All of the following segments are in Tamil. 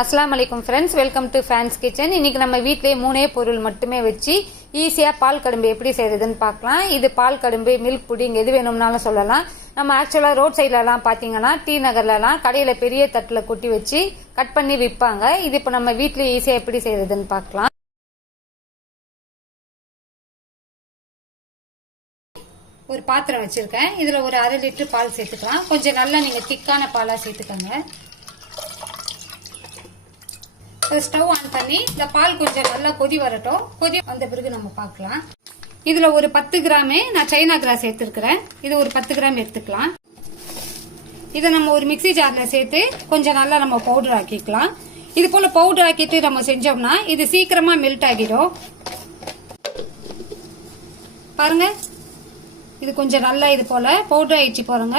அஸ்லாம் வலைக்கம் friends welcome to fans kitchen இன்னைக்கு நம்ம வீட்டிலேயே மூணே பொருள் மட்டுமே வச்சு ஈஸியாக பால் கடும்பு எப்படி செய்யறதுன்னு பார்க்கலாம். இது பால் கடும்பு மில்க் புடிங் எது வேணும்னாலும் சொல்லலாம். நம்ம ஆக்சுவலாக ரோட் சைட்லலாம் பார்த்தீங்கன்னா டீ நகர்லலாம் கடையில் பெரிய தட்டில் கொட்டி வச்சு கட் பண்ணி விற்பாங்க இது இப்போ நம்ம வீட்டிலேயே ஈஸியாக எப்படி செய்யறதுன்னு பார்க்கலாம். ஒரு பாத்திரம் வச்சுருக்கேன். இதில் ஒரு அரை லிட்டர் பால் சேர்த்துக்கலாம். கொஞ்சம் நல்லா நீங்கள் திக்கான பாலாக சேர்த்துக்கோங்க. ஸ்டவ் ஆன் பண்ணி இந்த பால் கொஞ்சம் நல்லா கொதி வரட்டும். கொதி வந்த பிறகு நம்ம பார்க்கலாம். இதுல ஒரு பத்து கிராமே நான் சைனா கிராஸ் எடுத்துருக்கிறேன். இது ஒரு பத்து கிராம் எடுத்துக்கலாம். இதை நம்ம ஒரு மிக்ஸி ஜார்ல சேர்த்து கொஞ்சம் நல்லா நம்ம பவுடர் ஆக்கிக்கலாம். இது போல பவுடர் ஆக்கிட்டு நம்ம செஞ்சோம்னா இது சீக்கிரமா மெல்ட் ஆகிடும். பாருங்க. இது கொஞ்சம் நல்லா இது போல பவுடர் ஆயிடுச்சு பாருங்க.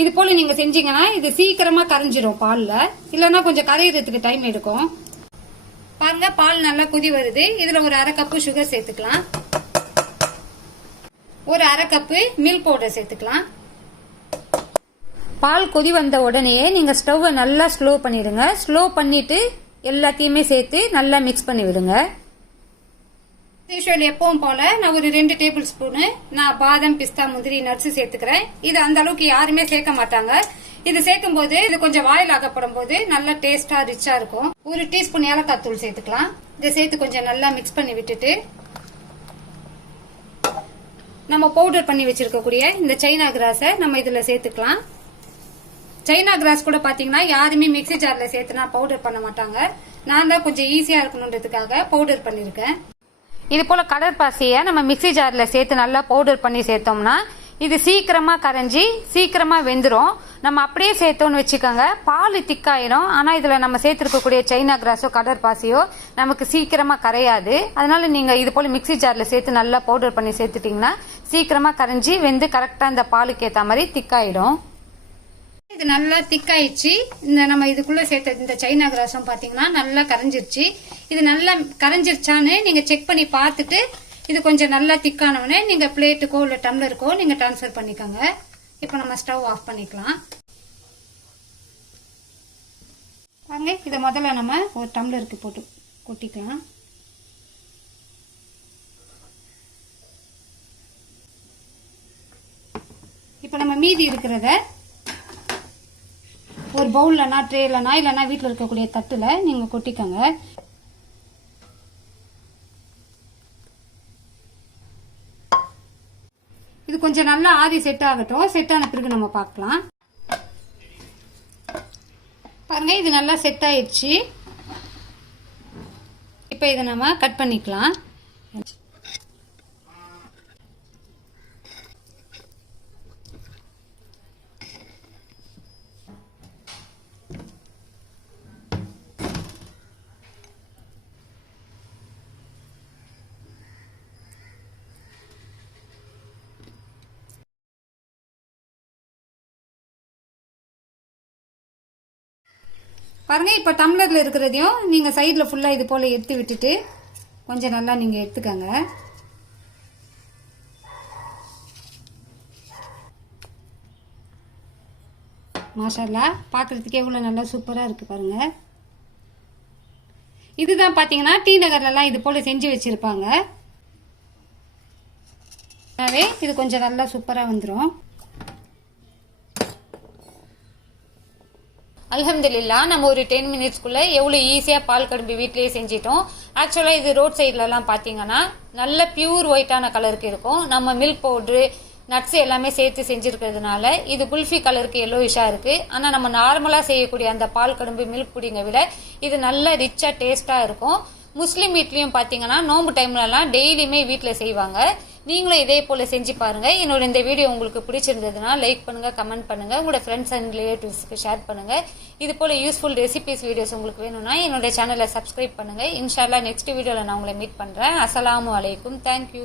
இது போல நீங்க செஞ்சீங்கன்னா இது சீக்கிரமா கரைஞ்சிரும் பால்ல. இல்லைன்னா கொஞ்சம் கரையிறதுக்கு டைம் எடுக்கும். பாருங்க பால் நல்லா கொதி வருது. இதுல ஒரு அரை கப்பு சுகர் சேர்த்துக்கலாம். ஒரு அரை கப்பு மில்க் பவுடர் சேர்த்துக்கலாம். பால் கொதி வந்த உடனேயே நீங்க ஸ்டவ்வை நல்லா ஸ்லோ பண்ணிடுங்க. ஸ்லோ பண்ணிட்டு எல்லாத்தையுமே சேர்த்து நல்லா மிக்ஸ் பண்ணி விடுங்க. யூஸ்வல் எப்பவும் போல நான் ஒரு ரெண்டு டேபிள் ஸ்பூனு நான் பாதம் பிஸ்தா முந்திரி நட்ஸ் சேர்த்துக்கிறேன். இது அந்த அளவுக்கு யாருமே சேர்க்க மாட்டாங்க. இது சேர்க்கும் போது இது கொஞ்சம் வாயில் ஆகப்படும் போது நல்ல டேஸ்டா ரிச்சா இருக்கும். ஒரு டீஸ்பூன் ஏலக்காய் தூள் சேர்த்துக்கலாம். இதை சேர்த்து கொஞ்சம் நல்லா மிக்ஸ் பண்ணி விட்டுட்டு நம்ம பவுடர் பண்ணி வச்சிருக்கக்கூடிய இந்த சைனா கிராஸை நம்ம இதுல சேர்த்துக்கலாம். சைனா கிராஸ் கூட பாத்தீங்கன்னா யாருமே மிக்ஸி ஜார்ல சேர்த்துனா பவுடர் பண்ண மாட்டாங்க. நான் தான் கொஞ்சம் ஈஸியா இருக்கணுன்றதுக்காக பவுடர் பண்ணிருக்கேன். இது போல கடற்பாசியை நம்ம மிக்ஸி ஜார்ல சேர்த்து நல்லா பவுடர் பண்ணி சேர்த்தோம்னா இது சீக்கிரமாக கரைஞ்சி சீக்கிரமாக வெந்துடும் நம்ம அப்படியே சேர்த்தோன்னு வச்சுக்கோங்க. பால் திக்காயிரும். ஆனால் இதில் நம்ம சேர்த்துருக்கக்கூடிய சைனா கிராஸோ கடற்பாசியோ நமக்கு சீக்கிரமாக கரையாது. அதனால் நீங்கள் இது போல் மிக்ஸி ஜாரில் சேர்த்து நல்லா பவுடர் பண்ணி சேர்த்துட்டிங்கன்னா சீக்கிரமாக கரைஞ்சி வெந்து கரெக்டாக இந்த பாலுக்கு ஏற்ற மாதிரி திக்காயிடும் இது நல்லா திக்காயிடுச்சு. இந்த நம்ம இதுக்குள்ளே சேர்த்த இந்த சைனா கிராஸும் பார்த்தீங்கன்னா நல்லா கரைஞ்சிருச்சு. இது நல்லா கரைஞ்சிருச்சான்னு நீங்கள் செக் பண்ணி பார்த்துட்டு இது கொஞ்சம் நல்லா திக்கானவனே நீங்கள் பிளேட்டுக்கோ இல்லை டம்ளருக்கோ நீங்கள் ட்ரான்ஸ்ஃபர் பண்ணிக்கோங்க. இப்போ நம்ம ஸ்டவ் ஆஃப் பண்ணிக்கலாம். பாருங்க இதை முதல்ல நம்ம ஒரு டம்ளருக்கு போட்டு கொட்டிக்கலாம். இப்போ நம்ம மீதி இருக்கிறத ஒரு பவுல்லனா ட்ரேலனா இல்லைனா வீட்டில் இருக்கக்கூடிய தட்டில் நீங்கள் கொட்டிக்கோங்க. இது கொஞ்சம் நல்லா ஆதி செட் ஆகட்டும். செட் ஆன பிறகு நம்ம பார்க்கலாம். பாருங்க இது நல்லா செட் ஆயிடுச்சு. இப்போ இதை நம்ம கட் பண்ணிக்கலாம். பாருங்கள் இப்போ டம்ளரில் இருக்கிறதையும் நீங்கள் சைடில் ஃபுல்லாக இது போல் எடுத்து விட்டுட்டு கொஞ்சம் நல்லா நீங்கள் எடுத்துக்கோங்க. மாஷல்லா பார்க்குறதுக்கே இவ்வளோ நல்லா சூப்பராக இருக்குது பாருங்கள் இதுதான் பார்த்தீங்கன்னா டி நகர்லலாம் இது போல் செஞ்சு வச்சுருப்பாங்க. இது கொஞ்சம் நல்லா சூப்பராக வந்துடும் அலமதுல்லா நம்ம ஒரு டென் மினிட்ஸ்க்குள்ள எவ்வளோ ஈஸியாக பால் கடும்பு வீட்லேயே செஞ்சிட்டோம். ஆக்சுவலாக இது ரோட் சைட்லலாம் பார்த்தீங்கன்னா நல்ல பியூர் ஒயிட்டான கலருக்கு இருக்கும். நம்ம மில்க் பவுட்ரு நட்ஸ் எல்லாமே சேர்த்து செஞ்சிருக்கிறதுனால இது குல்ஃபி கலருக்கு எல்லோயிஷாக இருக்கு. ஆனால் நம்ம நார்மலாக செய்யக்கூடிய அந்த பால் கடும்பு மில்க் புடிங்க விட இது நல்ல ரிச்சாக டேஸ்ட்டாக இருக்கும். முஸ்லீம் வீட்லேயும் பார்த்தீங்கன்னா நோம்பு டைம்லலாம் டெய்லியுமே வீட்டில் செய்வாங்க. நீங்களும் இதே போல் செஞ்சு பாருங்கள் என்னோட இந்த வீடியோ உங்களுக்கு பிடிச்சிருந்ததுன்னா லைக் பண்ணுங்க கமெண்ட் பண்ணுங்க. உங்களோட ஃப்ரெண்ட்ஸ் அண்ட் ரிலேட்டிவ்ஸ்க்கு ஷேர் பண்ணுங்க. இது போல் யூஸ்ஃபுல் ரெசிபிஸ் வீடியோஸ் உங்களுக்கு வேணும்னா என்னோட சேனலை சப்ஸ்கிரைப் பண்ணுங்கள் இன்ஷால்லா நெக்ஸ்ட் வீடியோவில் நான் உங்களை மீட் பண்ணுறேன் அஸ்லாம் வலைக்கும் தேங்க்யூ